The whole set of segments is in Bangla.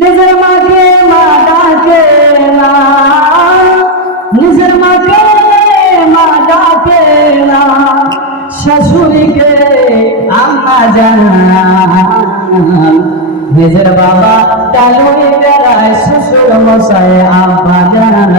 নিজের মাকে মা ডাকে না, নিজের মাকে মা ডাকে না, শাশুড়িকে আম্মা জান। নিজের বাবা তালুই বেড়ায়, শ্বশুর মশাই আব্বা জান।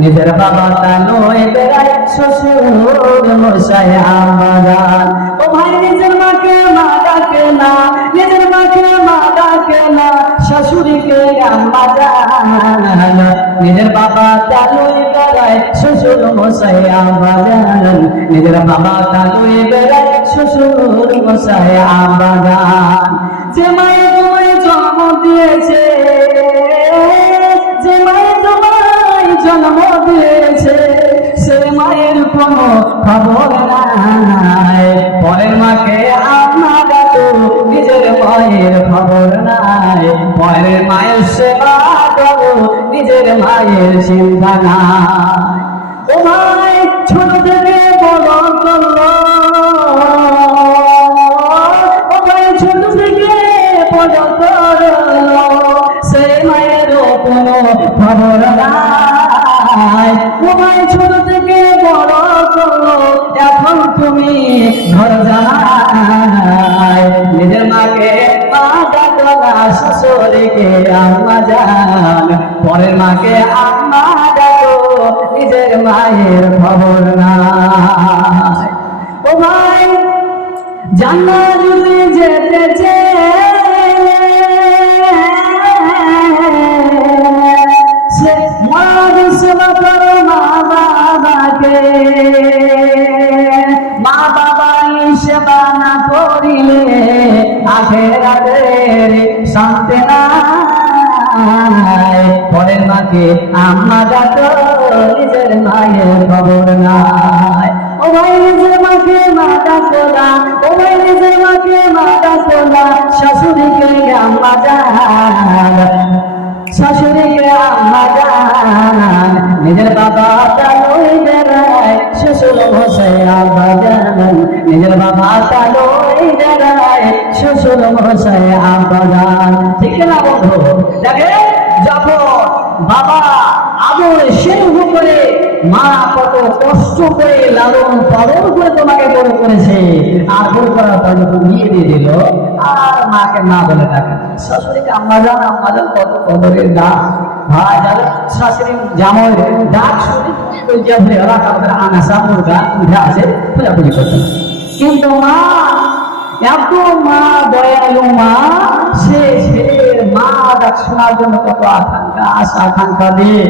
নিজের বাবা তালুই বেড়ায়, শ্বশুর মশাই আব্বা জান। ও ভাই, নিজের মাকে মা ডাকে না, নিজের মাকে মা ডাকে না, শাশুড়িকে আম্মা জান। নিজের বাবা তালুই বেড়ায়, শ্বশুর মশাই আব্বা জান। নিজের বাবা তালুই বেড়ায়, শ্বশুর মশাই আব্বা জান। যে মায়ে তোমায় জন্ম দিয়েছে, যে মায়ে তোমায় জন্ম দিয়েছে, সে মায়ের কোনো খবর নাই। পরের মাকে আম্মা ডাকো, নিজের মায়ের খবর নাই। পরের মায়ের সেবা করো, নিজের মায়ের চিন্তা নাই। ও ভাই, ছোট থেকে বড় করলো, ও ভাই ছোট থেকে বড় করলো, সে মায়েরও কোনো খবর নাই। ও ভাই, ছোট থেকে বড় করলো, এখন তুমি ঘর জামাই। নিজের মাকে মা ডাকো না, শ্বশুরকে আম্মা জান। পরের মাকে আম্মা ডাকো, নিজের মায়ের খবর নাই। ও ভাই, জান্নাত যদি যেতে সে মরার সেবা করো মা বাবাকে। মা বাবা সেবা না করিলে আখেরাতের শান্তি নাই। পরের মাকে আম্মা ডাকো, নিজের মায়ের খবর নাই। ও ভাই, নিজের মাকে মা ডাকো না, ও ভাই নিজের মাকে মা ডাকো না, শাশুড়িকে আম্মা জান। শাশুড়িকে আম্মা জান। নিজের বাবা তালুই বেড়ায়, শ্বশুর মশাই আব্বা জান। নিজের বাবা তালুই বেড়ায়, শ্বশুর মশাই আব্বা জান। ঠিক না বন্ধু? দেখে, যখন বাবা আদর স্নেহ করে, মা কত কষ্ট করে লালন পালন করে তোমাকে বড় করেছে, আর বড় করার পর যখন বিয়ে দিয়ে দিল, আর মাকে মা বলে ডাকে না, শাশুড়িকে আম্মা জান। আম্মা জান কত কদরের ডাক ভাই, যারা শাশুড়ি জামাই ডাক শুনে এলাকা আনা সামুর গান উঠে আসে, খোঁজাখুঁজি করতে। কিন্তু মা, এত মা দয়ালু মা, সে ছেলের মা ডাক শোনার জন্য কত আকাঙ্ক্ষা, আশা আকাঙ্ক্ষা দিয়ে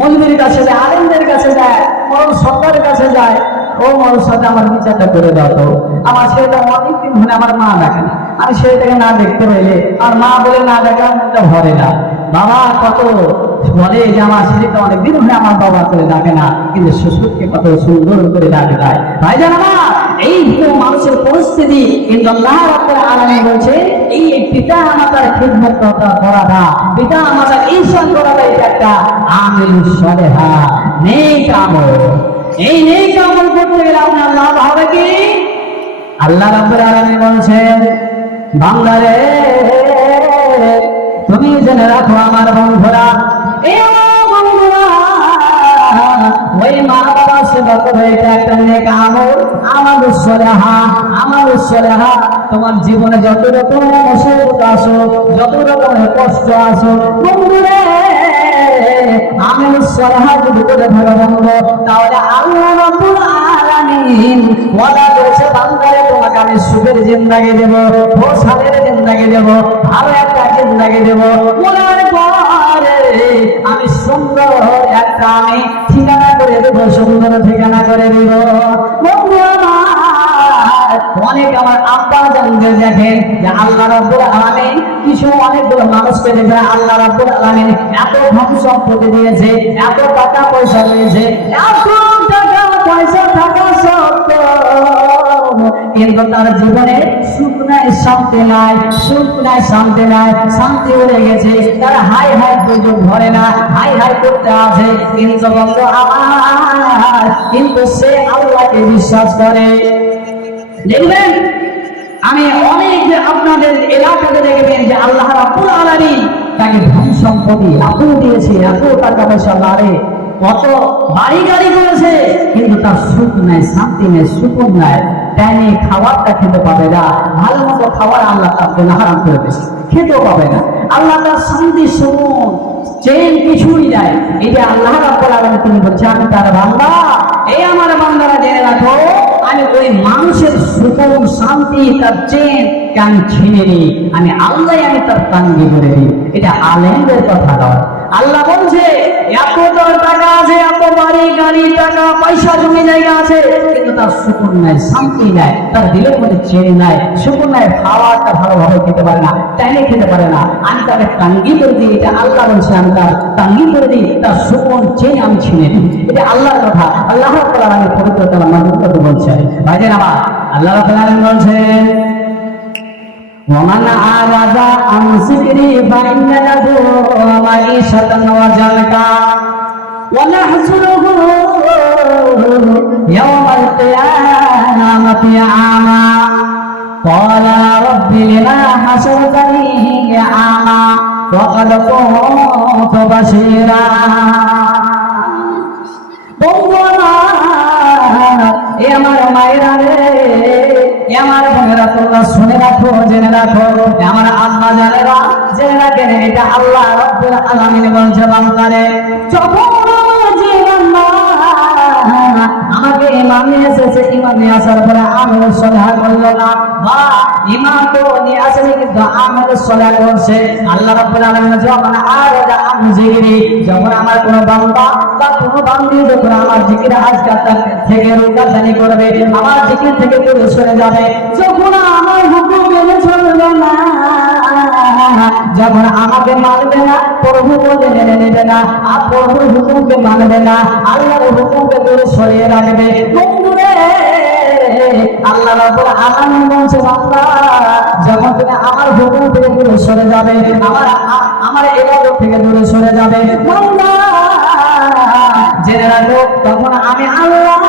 মন্দিরের কাছে যায়, আলেমদের কাছে যায়, মরণ সরকারের কাছে যায়। ও মরণ সাথে আমার বিচারটা করে দাও তো, আমার ছেলেটা অনেকদিন ধরে আমার মা ডাকে না, আমি ছেলেটাকে না দেখতে পাইলে আর মা বলে না ডাকে মনটা ভরে না। বাবা কত বলে যে আমার ছেলেটা অনেকদিন ধরে আমার বাবা করে ডাকে না, কিন্তু শ্বশুরকে কত সুন্দর করে ডাকে দেয়। ভাই জানা না, এই মানুষের পরিস্থিতি, কিন্তু আল্লাহ রাব্বুল আলামিন বলছে এই পিতা মাতার খিদমত করাটা, পিতা মাতার ঈর্ষণ করাটা, এটা একটা আমিলুস সালেহা, নেক আমল। এই নেক আমল করতে গেলে আপনার লাভ হবে কি? আল্লাহ রাব্বুল আলামিন বলছেন, বান্দারে তুমি জেনে রাখো আমার বন্ধুরা, এই বন্ধুরা, ওই মা বাবা সেবা করে, এটা একটা নেক আমল, আমালুস সালেহা। আমালুস সালেহা, তোমার জীবনে যত রকম অসুবিধা আসো, যত রকমের কষ্ট আসো, বন্ধুরে আমালুস সালেহা যদি করে থাকো বন্ধু, তাহলে আল্লাহ রাব্বুল আলামিন ওয়াদা করেছে, বান্দারে তোমাকে আমি সুখের জিন্দেগি দেব, খোশহালের জিন্দেগি দেব, ভালো একটা জিন্দেগি দেব। বলার পরে আমি সুন্দর একটা আমি ঠিকানা করে দেব, সুন্দর ঠিকানা করে দেব। বন্ধু আমার, অনেক আমার আব্বা জানতে দেখেন যে আল্লাহ রাব্বুল আলামিন কিছু অনেকগুলো মানুষকে দেখে আল্লাহ রাব্বুল আলামিন এত ধন সম্পত্তি দিয়েছে, এত টাকা পয়সা দিয়েছে, এত টাকা পয়সা থাকা সত্ত্বেও কিন্তু তার জীবনে সুখ নাই, শান্তি নাই, সুখ নাই, শান্তি নাই, শান্তি উড়ে গেছে, তার হাই হাই প্রয়োজন ধরে না, হাই হাই করতে আছে। কিন্তু বন্ধু আমার, কিন্তু সে আল্লাহকে বিশ্বাস করে। দেখবেন, আমি অনেক আপনাদের এলাকাতে দেখবেন যে আল্লাহ রাব্বুল আলামিন তাকে ধন সম্পত্তি এত দিয়েছে, এত টাকা পয়সা বাড়ে, কত বাড়ি গাড়ি করেছে, কিন্তু তার সুখ নাই, শান্তি নেই, সুকুন নাই। টাইমে খাবারটা খেতে পাবে না, ভালো মতো খাবার আল্লাহ তার জন্য হারাম করে দিয়েছে, খেতেও পাবে না। আল্লাহ তার শান্তি, সুকুন, চেন কিছুই নাই। এটা আল্লাহ রাব্বুল আলামিন তিনি বলছেন, আমি তার বান্দা, এই আমার বান্দারা জেনে রাখো, আমি ওই মানুষের সুকুন, শান্তি, তার চেন আমি ছিনে নিই, আমি আল্লাহ, আমি তার তাঙ্গি করে দিই। এটা আলেমদের কথা নয়। আল্লাহ বলছে এত তোর টাকা আছে, এত বাড়ি গাড়ি, টাকা পয়সা, জমি জায়গা আছে, কিন্তু তার সুকুন নাই, শান্তি নাই, তার দিলের মধ্যে চেন নাই, সুকুন নাই, খাওয়াটা ভালোভাবে খেতে পারে না, টাইমে খেতে পারে না, আমি তাকে তাঙ্গি করে দিই। এটা আল্লাহ বলছে, আমি তার তাঙ্গি করে দিই, তার সুকুন, চেন আমি ছিনে দিই। এটা আল্লাহর কথা। আল্লাহ রাব্বুল আলামিন পবিত্র কালামে বলছেন। ভাইদের আমার আল্লাহ রাব্বুল আলামিন বলছেন, ومن أعرض عن ذكري فإن له معيشة ضنكا ونحشره يوم القيامة أعمى قال رب لما حشرتني أعمى وقد كنت بصيرا। আমার মায়েরা রে, আমার বোনেরা, তোমরা শুনে রাখো, জেনে রাখো, আমার আম্মা জানেরা জেনে রাখেন, এটা আল্লাহ রাব্বুল আলামিন বলছে, বান্দারে, যখন যে বান্দা আমাকে ইমান নিয়ে এসেছে, ইমান নিয়ে আসার পরে আমল সালেহ করলো না, বা ইমান তো নিয়ে আসেনি কিন্তু আমল সালেহ করছে, আল্লাহ রাব্বুল আলামিন যখন আরাদা আন জিকিরি, যখন আমার কোনো বান্দা বা কোনো বান্দি যখন আমার জিকির আজকাল থেকে রোকাজানি করবে, আমার জিকির থেকে দূরে সরে যাবে, যখন আমার হুকুম মেনে চলবে না, যখন আমাকে মানবে না, প্রভু বলে মেনে নেবে না, আর প্রভুর হুকুমকে মানবে না, আল্লাহর হুকুমকে দূরে সরিয়ে রাখবে, বন্ধুরে, আল্লাহ রাব্বুল আলামিন বলছে, বান্দা, যখন তুমি আমার হুকুম থেকে দূরে সরে যাবে, আমার ইবাদত থেকে দূরে সরে যাবে, বান্দা জেনে রাখো, তখন আমি আল্লাহ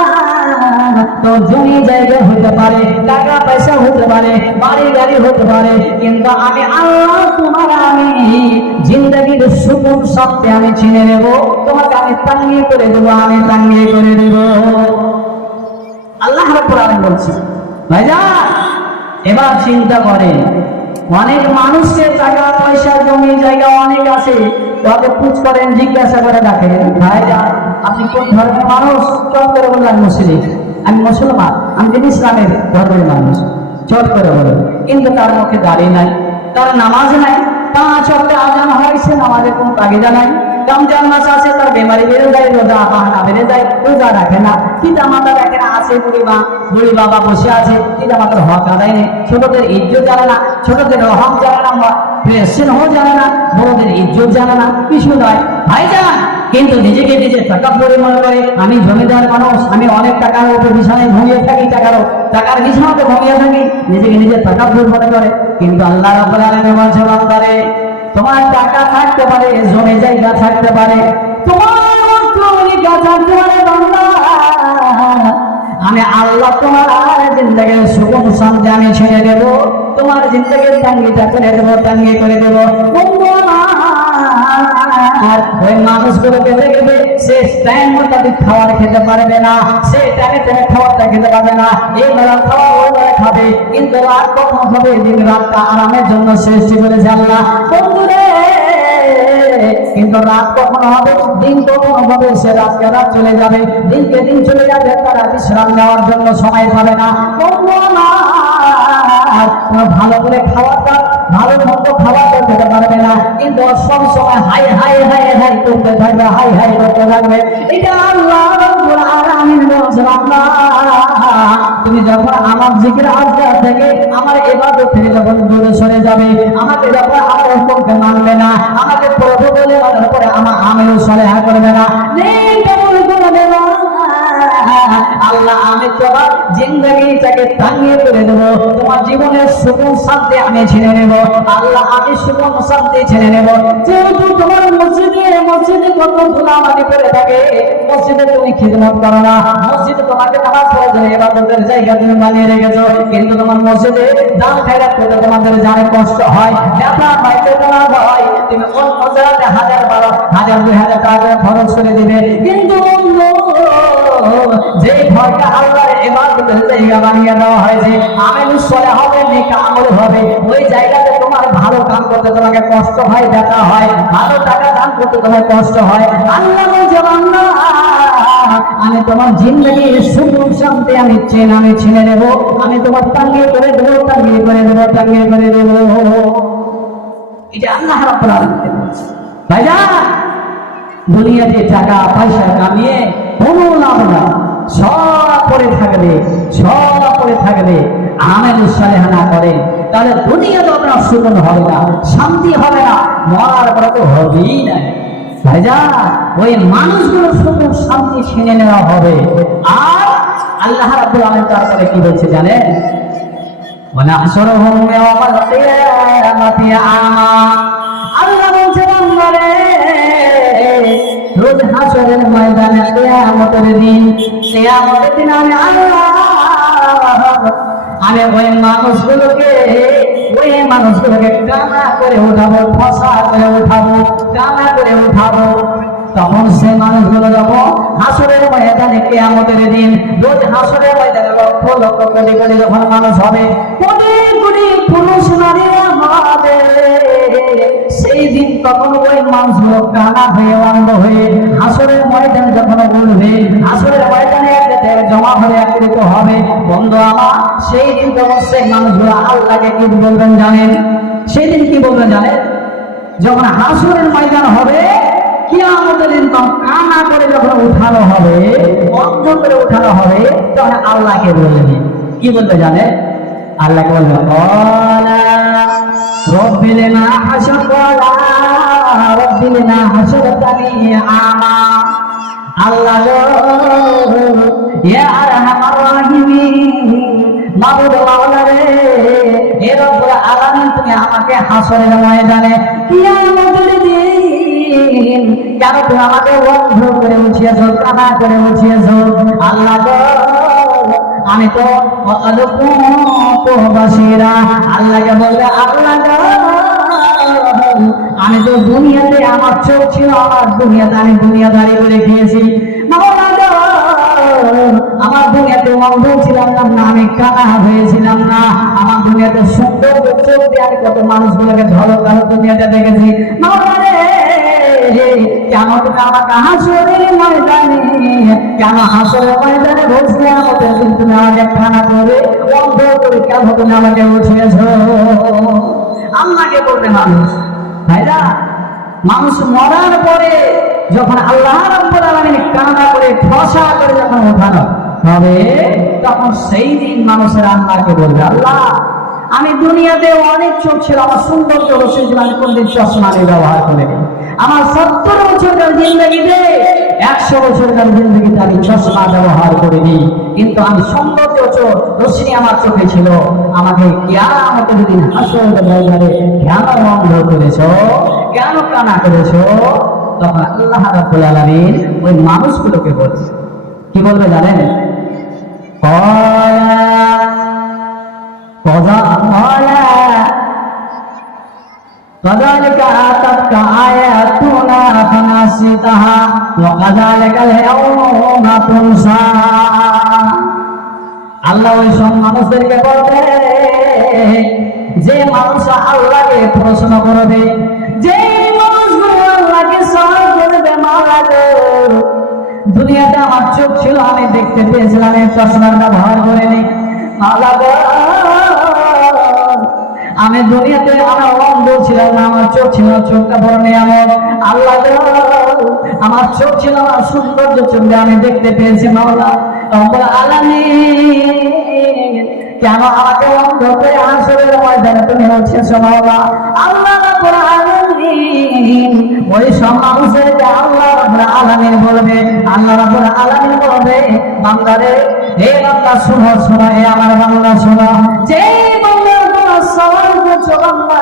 তো জমি জায়গা হতে পারে, টাকা পয়সা হতে পারে, বাড়ি গাড়ি হতে পারে, কিন্তু আমি আল্লাহ তোমার আমি জিন্দগির সুকুন সত্যি আমি ছিনে নেব, তোমাকে আমি তাঙ্গি করে দেবো, আমি তাঙ্গি করে দেব। আল্লাহ রাব্বুল আলামিন বলছি। ভাইজান, এবার চিন্তা করেন, অনেক মানুষকে টাকা পয়সা, জমি জায়গা অনেক আছে, তাকে পুছ করেন, জিজ্ঞাসা করে ডাকেন, ভাইজান আপনি কোন ধর্মের মানুষ? চট করে বললেন মুসলিম। আমি মুসলমান, আমি ইসলামের ধর্মের মানুষ, চট করে বলেন। কিন্তু তার মুখে দাড়ি নাই, তার নামাজ নাই, 5 ওয়াক্ত আযান হয়েছে, নামাজের কোনো তাগিদা নাই, রমজান মাস আছে, তার বেমারি বেড়ে যায়, রোজা বাহানা বেড়ে যায়, রোজা রাখে না, পিতা মাতা রাখে না, আছে বুড়ি বাবা বসে আছে, পিতা মাতার হক আদায় নেই, ছোটদের ইজ্জত জানে না, ছোটদের রহম জানে না, স্নেহ জানে না, বড়দের ইজ্জত জানে না, কিছু নয়। ভাইজান, কিন্তু নিজেকে নিজে তাকাব্বুর মনে করে, আমি জমিদার মানুষ, আমি অনেক টাকার উপর বিছানায় ঘুমিয়ে থাকি, টাকার বিছানাতে ঘুমিয়ে থাকি, নিজেকে নিজে তাকাব্বুর মনে করে। কিন্তু আল্লাহ রাব্বুল আলামিন বলছে, বান্দারে, তোমার টাকা থাকতে পারে, জমি জায়গা থাকতে পারে, তোমার অর্থনীতি থাকতে পারে, বান্দা, আমি আল্লাহ তোমার জিন্দেগির সুকুন শান্তি আমি ছেড়ে দেব, তোমার জিন্দেগির তাঙ্গিটা করে দেবো, তাঙ্গি করে দেবো। আর ওই মানুষগুলোকে দেখবে, সে টাইম মোতাবেক খাবার খেতে পারবে না, সে টাইমে টাইমে খাবারটা খেতে পারবে না, এই বেলা খাওয়া ওই বেলা খাবে, কিন্তু রাত কখন হবে? দিন রাতটা আরামের জন্য সৃষ্টি করেছে আল্লাহ, বন্ধুরে। কিন্তু রাত কখন হবে, দিন কখন হবে, সে রাতকে রাত চলে যাবে, দিনকে দিন চলে যাবে, তারা বিশ্রাম নেওয়ার জন্য সময় পাবে না। ভালো করে খাওয়াটা, ভালো মন্দ খাওয়াটা খেতে পারবে না, কিন্তু সব সময় হাই হাই হাই হাই করতে থাকবে, হাই হাই করতে থাকবে। এটা আল্লাহ রাব্বুল আলামিন বলছেন, আল্লাহ তুমি যখন আমার জিকির আজকার থেকে, আমার ইবাদত থেকে যখন দূরে সরে যাবে, আমাকে যখন আমার হুকুমকে মানবে না, আমাকে প্রভু বলে মানার পরে আমার আমিও সালেহা করবে না, নেক আমল করবে না, আল্লাহ আমি তোমার জিন্দগিটাকে তাঙ্গিয়ে করে দেবো, তোমার জীবনের সুকুন শান্তি আমি ছেড়ে নেব, আল্লাহ আমি সুকুন শান্তি ছেড়ে নেব। যেহেতু তোমার মসজিদের মসজিদে কত ধুলাবালি পড়ে থাকে, মসজিদে তুমি খিদমত করো না, মসজিদে তোমাকে নামাজ পড়ার জন্য ইবাদতের জায়গা তুমি বানিয়ে রেখেছো, কিন্তু তোমার মসজিদে দান খয়রাত করতে তোমাদের জানে কষ্ট হয়, ব্যথা পাইতে তোমার ভয়, তুমি অন্য জায়গাতে 1000, 12,000, 2000 টাকা খরচ করে দিবে, কিন্তু যে ঘরটা আল্লাহর ইবাদতের জায়গা বানিয়ে দেওয়া হয়েছে, আমেলুস সালেহ হবে, নেক আমল হবে, ওই জায়গাতে তোমার ভালো কাম করতে তোমাকে কষ্ট হয়, ব্যথা হয়, ভালো টাকা দান করতে তোমার কষ্ট হয়। আল্লাহ বলছে বান্দা, আমি তোমার জিন্দেগির সুখ শান্তি আমি ছিনে নেব, আমি তোমার টাঙ্গিয়ে করে দেবো, টাঙ্গিয়ে করে দেবো, টাঙ্গিয়ে করে দেবো। এটা আল্লাহ রাব্বুল আলামিন বলছে। ভাইজান, দুনিয়াতে টাকা পয়সা কামিয়ে কোনো লাভ না, সব পড়ে থাকবে, সব পড়ে থাকবে। আমালুস সালেহ না করে তাহলে দুনিয়াতে আপনার সুখ হবে না, শান্তি হবে না, মরার পরে তো হবেই না। ভাইজান, ওই মানুষগুলো সুখ শান্তি ছিনে নেওয়া হবে। আর আল্লাহ রাব্বুল আলামিন তারপরে কি বলছে জানেন? ওয়ানাহশুরুহুম ইয়াওমাল কিয়ামাতি আমা। আল্লাহ বলছে বান্দারে, রোজ হাসরের ময়দানে কিয়ামতের দিন আমি আল্লাহ ওই মানুষগুলোকে কানা করে উঠাবো, ফসা করে উঠাবো, কানা করে উঠাবো। তখন সেই মানুষগুলো যখন হাসরের ময়দানে কিয়ামতের দিন, রোজ হাসরের ময়দানে লক্ষ লক্ষ কোটি কোটি যখন মানুষ হবে, কোটি কোটি পুরুষ নারীরা হবে, সেই দিন তখন ওই মানুষগুলো কানা হয়ে অন্ধ হয়ে হাসরের ময়দানে যখন উঠবে, হাসরের ময়দানে জমা হয়ে একত্রিত হবে। বন্ধু আমার, সেই দিন তখন সেই মানুষগুলো আল্লাহকে কি বলবেন জানেন? সেই দিন কি বলবেন জানেন? যখন হাসরের ময়দান হবে, কিয়ামতের দিন তখন কানা করে যখন উঠানো হবে, অন্ধ করে উঠানো হবে, তখন আল্লাহকে বলবে, কি বলবে জানেন? আল্লাহকে বলবে, রব্বি লিমা হাশারতানা, রব্বি লিমা হাশারতানি আমা। আল্লাহ গো, ইয়া আরহামার রাহিমিন, মাবুদ মাওলা রে, হে রব্বুল আলামিন, তুমি আমাকে হাসরের ময়দানে কিয়ামতের দিন কেন তুমি আমাকে অন্ধ করে উঠিয়েছো, কানা করে উঠিয়েছো? আল্লাহ গো, আমি তো বাসিরা। আল্লাহকে বলবে, আল্লাহ গো, আমি তো দুনিয়াতে আমার চোখ ছিল, আমার দুনিয়াতে আমি দুনিয়াদারি করে খেয়েছি। আমার দুনিয়াতে অন্ধ ছিলাম না, আমি কানা হয়েছিলাম না, আমার দুনিয়াতে সুন্দর চোখ দিয়ে আমি কত মানুষগুলোকে ঝলক দুনিয়াতে দেখেছি। কেন তুমি আমাকে হাসরের ময়দানে, কেন হাসরের ময়দানে বসে আমাদের তুমি আমাকে কানা করে অন্ধ করে কেন তুমি আমাকে উঠিয়েছ? আল্লাহকে বলবে মানুষ। ভাইরা, মানুষ মরার পরে যখন আল্লাহ রাব্বুল আলামিন কানা করে ফসা করে যখন ওঠানো হবে, তখন সেই দিন মানুষের আল্লাহকে বলবে, আল্লাহ, আমি দুনিয়াতে অনেক চোখ ছিল, আমার সৌন্দর্য বসে ছিল, আমি কোনদিন চশমা ব্যবহার করিনি। আমার 70 বছরের জিন্দগিতে 100 বছরের জিন্দগিতে আমি চশমা ব্যবহার করিনি, কিন্তু আমি সৌন্দর্য রশ্মি আমার চোখে ছিল। আমাকে কিয়ামতের দিন হাসরের ময়দানে কেন অন্ধ করেছো, কেন কানা করেছো? তখন আল্লাহ রাব্বুল আলামিন ওই মানুষগুলোকে বলছে, কি বলবে জানেন? كذلك آتتك آياتنا فنسيتها وكذلك اليوم تنسى। আল্লাহ ওই সব মানুষদেরকে বলবে, যে মানুষ আল্লাহকে প্রশ্ন করবে, যে মানুষগুলো আল্লাহকে স্মরণ করবে, মাওলা গো, দুনিয়াতে আমার চোখ ছিল, আমি দেখতে পেয়েছিলাম, চশমার ব্যবহার করিনি। মাওলা গো, আমি দুনিয়াতে আমার অন্ধ ছিলাম না, আমার চোখ ছিল, চোখটা বড় নিয়ামত। আল্লাহ গো, আমার চোখ ছিল, আমার সৌন্দর্য চোখ আমি দেখতে পেয়েছি। মাওলা রব্বুল আলামিন, কেন আমাকে অন্ধ করে হাসরের ময়দানে তুমি উঠিয়েছো? মাওলা, আল্লাহ রাব্বুল আলামিন ওই সব মানুষদেরকে আল্লাহ রাব্বুল আলামিন বলবে, আল্লাহ রাব্বুল আলামিন বলবে, বান্দারে, হে বান্দা শোনো, শোনো, হে আমার বান্দা শোনো, যে বান্দা সওয়াল করছ বলছো বান্দা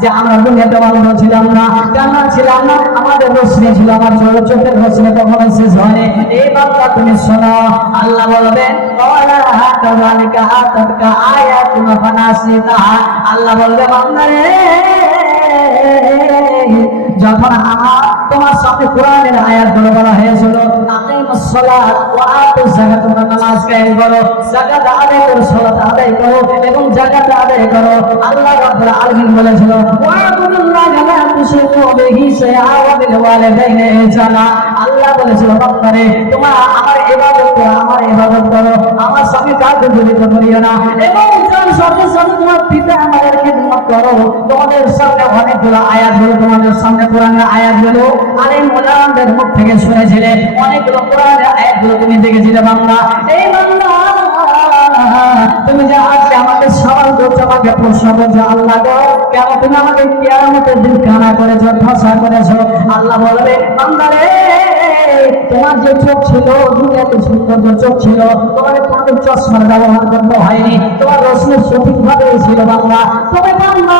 যে আমরা দুনিয়াতে অন্ধ ছিলাম না, কান্না ছিলাম না, আমাদের রোশনি ছিল, আমার চোখের রোশনি কখনো শেষ হয়নি। এই বান্দা তুমি শোনো, আল্লাহ বলবেন আল্লাহ বলবে বান্দা রে, যখন আমার তোমার সামনে কোরআনের আয়াতগুলো বলা হয়েছিল, আকিমুস সালাত ওয়া আতুজ যাকাত, তোমরা নামাজ কায়েম করো, যাকাত আদায় করো, সালাত আদায় করো এবং যাকাত আদায় করো। আল্লাহ রাব্বুল আলামিন বলেছিল ওয়া আবুদুল্লাহ লা তুশরিকু বিহি শাইআ ওয়া বিল ওয়ালিদাইনি ইহসানা। আল্লাহ বলেছিল বান্দারে তোমরা আমার ইবাদত করো, আমার ইবাদত করো, আমার সঙ্গে কাউকে জড়িত করিও না এবং তার সাথে সাথে তোমার পিতা মাতার খিদমত করো। তোমাদের সামনে অনেকগুলো আয়াতগুলো, তোমাদের সামনে কোরআনের আয়াতগুলো আলেম ওলামাদের মুখ থেকে শুনেছিলে, অনেকগুলো কোরআনের আয়াতগুলো তুমি দেখেছিলে বান্দা। এই বান্দা তুমি যে আজকে আমাকে সওয়াল করছো, আমাকে প্রশ্ন করছো, আল্লাহ গো কেন তুমি আমাকে কিয়ামতের দিন কানা করেছো, ধ্বংসা করেছো? আল্লাহ বলবে বান্দা রে, তোমার যে চোখ ছিল, দুনিয়াতে সুন্দর চোখ ছিল, তোমার চশমার ব্যবহার করতে হয়নি, তোমার রশ্মি সঠিকভাবে ছিল বান্দা। তবে বান্দা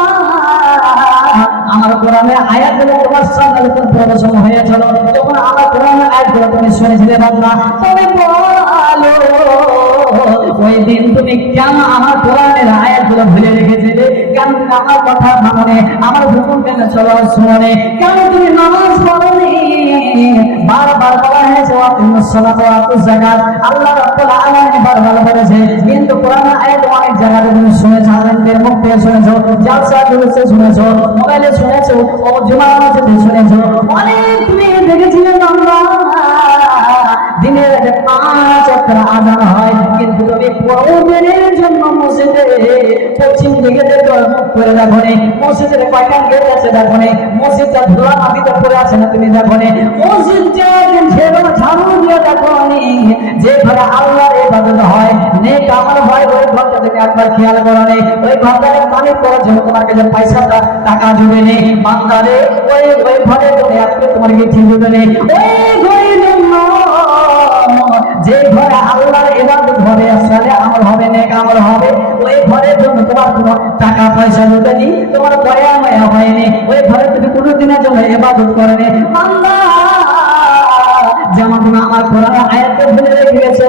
আমার কোরআনের আয়াতগুলো তোমার সামনে যখন প্রদর্শন হয়েছিল, যখন আমার কোরআনের আয়াতগুলো তুমি শুনেছিলে বান্দা, তবে বলো ওই দিন তুমি কেন আমার কোরআনের আয়াতগুলো ভুলে রেখেছিলে? কেন তুমি আমার কথা মানোনি? আমার হুকুম কেন চলো শুনোনি? কেন তুমি নামাজ পড়োনি? বারবার বলা হয়েছে আকিমুস সালাত ওয়া আতুজ যাকাত, আল্লাহ রাব্বুল আলামিন বারবার বলেছে, কিন্তু কোরআনের আয়াত অনেক জায়গায় তুমি শুনেছো, আলেমদের মুখ থেকে শুনেছো, জালসাগুলোতে শুনেছো, মোবাইলে শুনেছো, ও জুমার মসজিদে শুনেছো, অনেক তুমি দেখেছিলে বান্দা দিনের 5 ওয়াক্ত আযান হয়, কিন্তু তুমি পরদিনের জন্য মসজিদে পশ্চিম দিকে করে দেখো নি, মসজিদের কয়টা গেট আছে দেখো নি, মসজিদটা ধোলা মাটিতে পড়ে আছে না তুমি দেখো নি, মসজিদটা ঝাড়ু দিয়ে দেখো নি। যে ঘরে আল্লাহর ইবাদত হয়, নেক আমল হয়, ওই ঘরটা থেকে একবার খেয়াল করো নি, ওই ঘরটাকে পানি করার জন্য তোমার কাছে পয়সা টাকা জুড়ে নেই বান্দারে, ওই ঘরে তুমি একটু তোমার কি ঠিক জুড়ে নেই, ওই ঘরের জন্য যে ঘরে আল্লাহর ইবাদত হবে, সালেহ আমল হবে, নেক আমল হবে, ওই ঘরের জন্য তোমার কোনো টাকা পয়সা জুটেনি, তোমার দয়া মায়া হয়নি, ওই ঘরে তুমি কোনোদিনের জন্য ইবাদত করেনি বান্দা। যেমন তুমি আমার কোরআনের আয়াতকে ভুলে রেখে গেছো,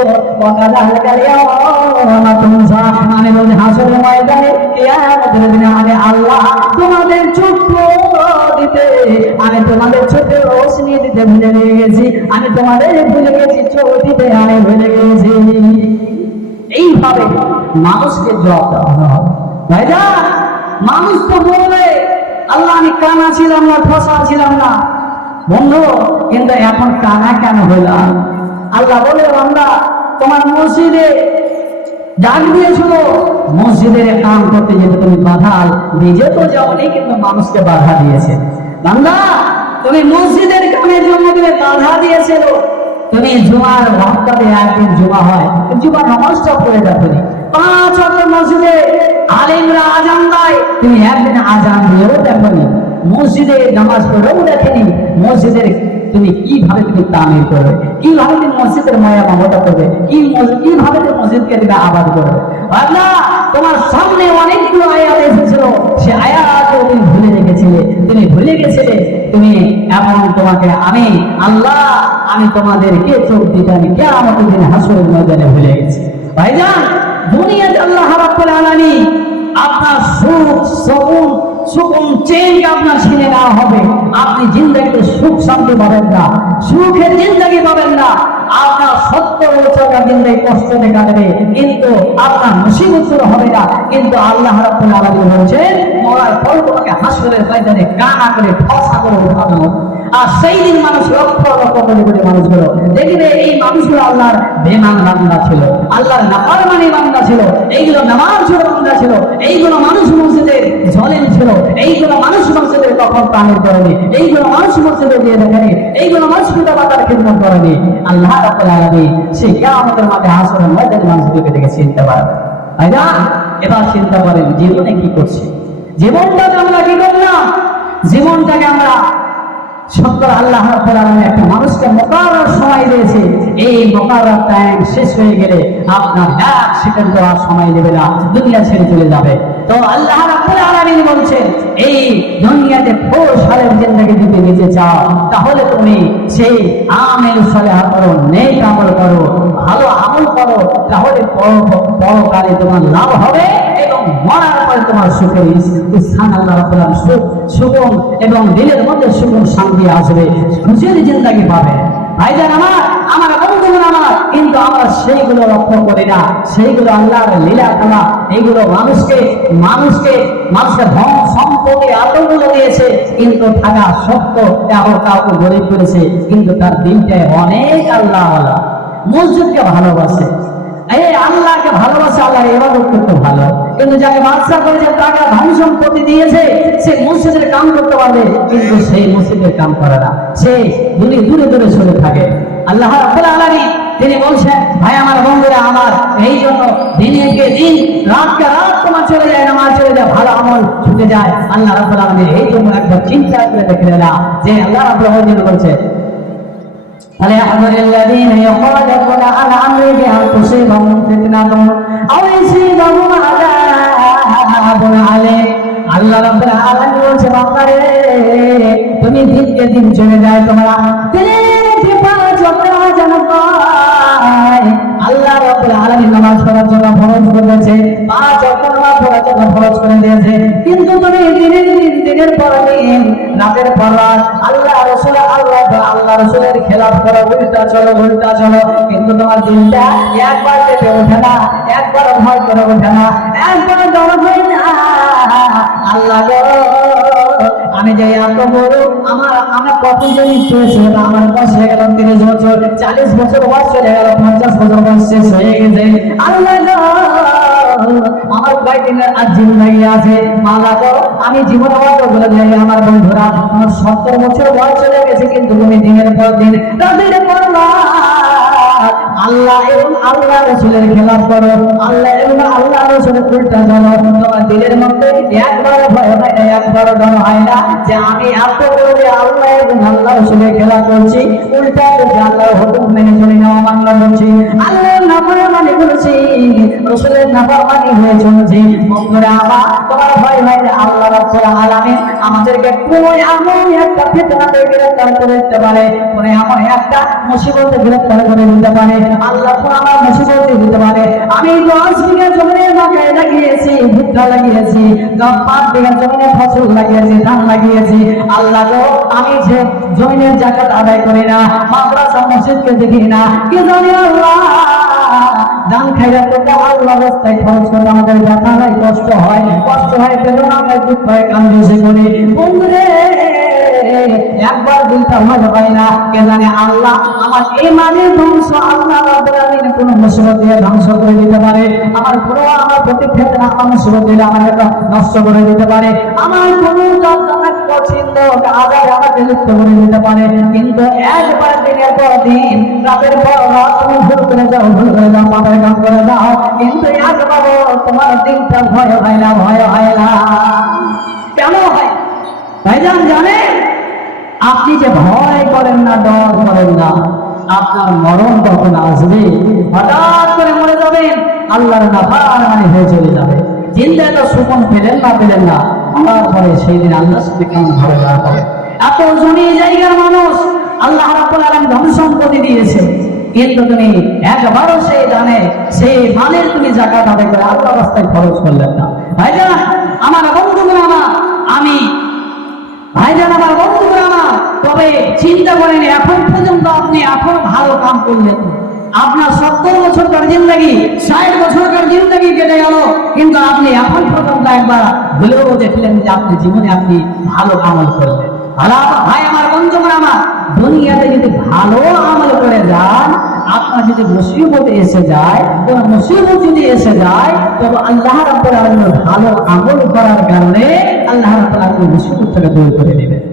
আমি বলি হাসরের ময়দানে কিয়ামতের দিনে আমি আল্লাহ তোমাদের চক্ষু দিতে, আমি তোমাদের চোখে রোশনি দিতে ভুলে গেছি, আমি তোমাদের ভুলে গেছি, চোখ দিতে আমি ভুলে গেছি। এইভাবে মানুষকে জবাব দেওয়া হবে। ভাইজান মানুষ তো বলবে আল্লাহ আমি কানা ছিলাম না, ঠোসা ছিলাম না বন্ধু, কিন্তু এখন কানা কেন হইলাম? আল্লাহ বলে বান্দা তোমার মসজিদে ডাক দিয়েছিল, মসজিদের কাম করতে যেতে তুমি বাধা নিজে তো যাওনি, কিন্তু মানুষকে বাধা দিয়েছে। বান্দা তুমি মসজিদের কামের জন্য তুমি বাধা দিয়েছিল, তুমি জুমার রক্তাতে একদিন জুমা হয়, জুমা নামাজটা পড়ে দেখো, 5 ওয়াক্ত মসজিদে আলেমরা আজান দেয়, তুমি একদিন আজান দিয়েও দেখোনি, মসজিদে নামাজ পড়েও দেখেনি, মসজিদের তুমি কিভাবে তুমি তামিল করবে, কিভাবে তুমি মসজিদের মায়া মমতা করবে, কিভাবে তুমি মসজিদকে তুমি আবাদ করবে? আল্লাহ তোমার সামনে অনেকগুলো আয়াত এসেছিল, সে আয়াত তুমি ভুলে রেখেছিলে, তুমি ভুলে গেছিলে, তুমি এমন তোমাকে আমি আল্লাহ আমি তোমাদেরকে চোখ দিতে আমি কিয়ামতের দিন হাসরের ময়দানে ভুলে গেছি। ভাইজান দুনিয়াতে আল্লাহ রাব্বুল আলামিন আপনার সুকুন চেঞ্জ আপনার ছিনে নেওয়া হবে, আপনি জিন্দেগিতে সুখ শান্তি পাবেন না, সুখের জিন্দেগি পাবেন না, আপনার 70 বছর জিন্দেগি কষ্টে কাটবে, কিন্তু আপনার মুসিবত হবে না। কিন্তু আল্লাহ রাব্বুল আলামিন বলেছেন মরার পর তোমাকে হাসরের ময়দানে কানা করে ঠসা করে উঠানো হবে। আর সেই দিন মানুষ লক্ষ লক্ষ কোটি মানুষগুলো দেখবে, এই মানুষগুলো আল্লাহর বেঈমান বান্দা ছিল, আল্লাহর নাফরমানি বান্দা ছিল, এইগুলো নামাজের বান্দা ছিল, এইগুলো মানুষ মসজিদে ঝলেন ছিল, এইগুলো মানুষ মসজিদে কখন তামিল করেনি, এইগুলো মানুষ মসজিদে দিয়ে দেখেনি, এইগুলো মানুষ পিতামাতার খিদমত করেনি। আল্লাহ রাব্বুল আলামিন সেই কিয়ামতের মাঠে হাসরের ময়দানে মানুষগুলোকে দেখে চিনতে পারে। তাই না? এবার চিন্তা করেন জীবনে কি করছি, জীবনটাকে আমরা কি করলাম, জীবনটাকে আমরা সত্তর আল্লাহ রাব্বুল আলামিন একটা মানুষকে মুকাররর সময় দিয়েছে। এই মুকাররর টাইম শেষ হয়ে গেলে আপনার এক সেকেন্ড আর সময় নেবে না, দুনিয়া ছেড়ে চলে যাবে। তো আল্লাহ রাব্বুল আলামিন বলছেন, এই দুনিয়াতে খুশহাল জিন্দেগি যদি নিতে চাও তাহলে তুমি সেই আমেল সালেহ করো, নেক আমল করো, ভালো আমল করো, তাহলে পরকালে তোমার লাভ হবে এবং মরার পরে তোমার সুখের স্থান আল্লাহ রাব্বুল আলামিন সুগম এবং দিলের মধ্যে সুগম শান্তি আসবে, খুশির জিন্দেগি পাবে। ভাইজান আমার বন্ধুগণ আমার, কিন্তু আমরা সেইগুলো লক্ষ্য করি না, সেইগুলো আল্লাহর লীলা খেলা। এইগুলো মানুষকে ধন সম্পত্তি এতগুলো দিয়েছে, কিন্তু থাকা সত্য কাউকে গরিব করেছে, কিন্তু তার দিনটায় অনেক আল্লাহ মসজিদকে ভালোবাসে, এই আল্লাহকে ভালোবাসে, আল্লাহর ইবাদত করতে ভালো, কিন্তু যাকে বাদশা করেছে তাকে ধন সম্পত্তি দিয়েছে, সে মসজিদের কাম করতে পারবে, কিন্তু সেই মসজিদের কাম করে না, সে দূরে দূরে দূরে চলে থাকে। আল্লাহ রাব্বুল আলামিন তিনি বলছেন, ভাই আমার বন্ধুরা আমার, এই জন্য দিনকে দিন রাতকে রাত তোমার চলে যায়, নামাজ চলে যায়, ভালো আমল ছুটে যায়। আল্লাহ রাব্বুল আলামিন এই জন্য একবার চিন্তা করে দেখে না যে আল্লাহ রাব্বুল আলামিন বলছে, فليحذر الذين يخالفون عن امره ان تصيبهم فتنة او يصيبهم عذاب عليم। আল্লাহ রাব্বুল আলামিন বলছে, বান্দারে তুমি দিনকে দিন চলে যায়, তোমরা দিনের কৃপা যত যেন পায়। আল্লাহ রাব্বুল আলামিন নামাজ পড়ার জন্য ফরজ করেছে, 5 ওয়াক্ত নামাজ পড়ার জন্য ফরজ করে দিয়েছে, কিন্তু তুমি দিনের পর দিন রাতের পর রাত আল্লাহ রাসূলের খেলাফ করো, উল্টা চলো, কিন্তু তোমার দিনটা একবার কেটে ওঠে না, একবার ভয় করে ওঠে না, একবার ডর হয় না। আল্লাহ গো, আমি যে এত বড় আমার কত জিনিস চলেছে, আমার বয়স হয়ে গেল 30 বছর, 40 বছর বয়স চলে গেল, 50 বছর বয়স শেষ হয়ে গেছে। আল্লাহ গো, আমার কয়দিনের আর জিন্দেগি আছে, আল্লাহ গো, আমি জীবন বলে যাই আমার বন্ধুরা, আমার 70 বছর বয়স চলে গেছে, কিন্তু তুমি দিনের পর দিন রাতের পর রাত আল্লাহ এবং আল্লাহ রাসূলের খেলাফ করো, আল্লাহ এবং আল্লাহ রাসূলের উল্টা চলো। তোমার দিলের মধ্যে একবার ভয় হয় না, একবার ডর হয় না যে আমি এত করে আল্লাহ এবং আল্লাহ রাসূলের খেলাফ করছি, উল্টা যে আল্লাহর হুকুম মেনে চলি না, অমান্য করছি, আল্লাহর নাফরমানি করছি, রাসূলের নাফরমানি হয়ে চলছি। বন্ধুরা আমার, তোমার ভয় হয় না আল্লাহ রাব্বুল আলামিন আমাদেরকে কোন এমন একটা ফিতনাতে গ্রেফতার করে দিতে পারে, কোন এমন একটা মুসিবতে গ্রেফতার করে দিতে পারে, আল্লাহ কোন আমার মুসিবতে দিতে পারে। আমি 10 বিঘা জমিনে বাগান লাগিয়েছি, ভুট্টা লাগিয়েছি, 5 বিঘা জমিনে ফসল লাগিয়েছি, ধান লাগিয়েছি, আল্লাহ গো, আমি যে জমিনের যাকাত আদায় করি না, মাদ্রাসা মসজিদকে দেখি না, কি জানি আল্লাহ দান খাইরা তো আল্লাহ রাস্তায় খরচ করে আমাদের ব্যথা হয়, কষ্ট হয়, বেদনা হয়, দুঃখ হয়, কান্দি করি। বন্ধুরে, একবার দিলটা ভালো হয় না, কে জানে আল্লাহ আমার ইমানের ধ্বংস আল্লাহ রাব্বুল আলামিন কোন মুসিবত দিয়ে ধ্বংস করে দিতে পারে, আমার প্রতি ফিতনা আমার মুসিবত দিলে আমার এটা নষ্ট করে দিতে পারে, আমার কোন যন্ত্রণা পছন্দ আজাব আমাকে লিপ্ত করে দিতে পারে, কিন্তু একবার দিনের পর দিন রাতের পর রাত তুমি ভুল করে যাও, পাপের কাম করে যাও, কিন্তু একবার তোমার দিনটা ভয় হয় না। কেন হয় ভাইজান জানেন? আপনি যে ভয় করেন না, ডর করেন না, আপনার মরণ তখন আসবে, হঠাৎ করে মরে যাবেন, আল্লাহর নাফরমানি হয়ে চলে যাবে। জিন্দা তো সুকন পেলেন না, আমার পরে সেই দিন আল্লাহর সাথে কেমন ভালো হবে। এত জমি জায়গার মানুষ আল্লাহ রাব্বুল আলামিন ধন সম্পত্তি দিয়েছে, কিন্তু তুমি একবারও সেই মানের তুমি যাকাত আদায় করে আল্লাহ রাস্তায় খরচ করলেন না। ভাইজান আমার বন্ধুগণ আমার, তবে চিন্তা করেন, এখন পর্যন্ত আপনি এখন ভালো কাম করলেন, আপনার 70 বছরকার জিন্দগি, 60 বছরকার জিন্দগি কেটে গেল, কিন্তু আপনি এখন পর্যন্ত একবার ভুলেও দেখলেন যে আপনি জীবনে আপনি ভালো আমল করলেন। ভাই আমার বন্ধুগণ আমার, দুনিয়াতে যদি ভালো আমল করে যান, আপনার যদি মুসিবত এসে যায়, কোন মুসিবত যদি এসে যায়, তবে আল্লাহ রাব্বুল আলামিন ভালো আমল করার কারণে আল্লাহ রাব্বুল আলামিন মুসিবত থেকে দূর করে নেবেন।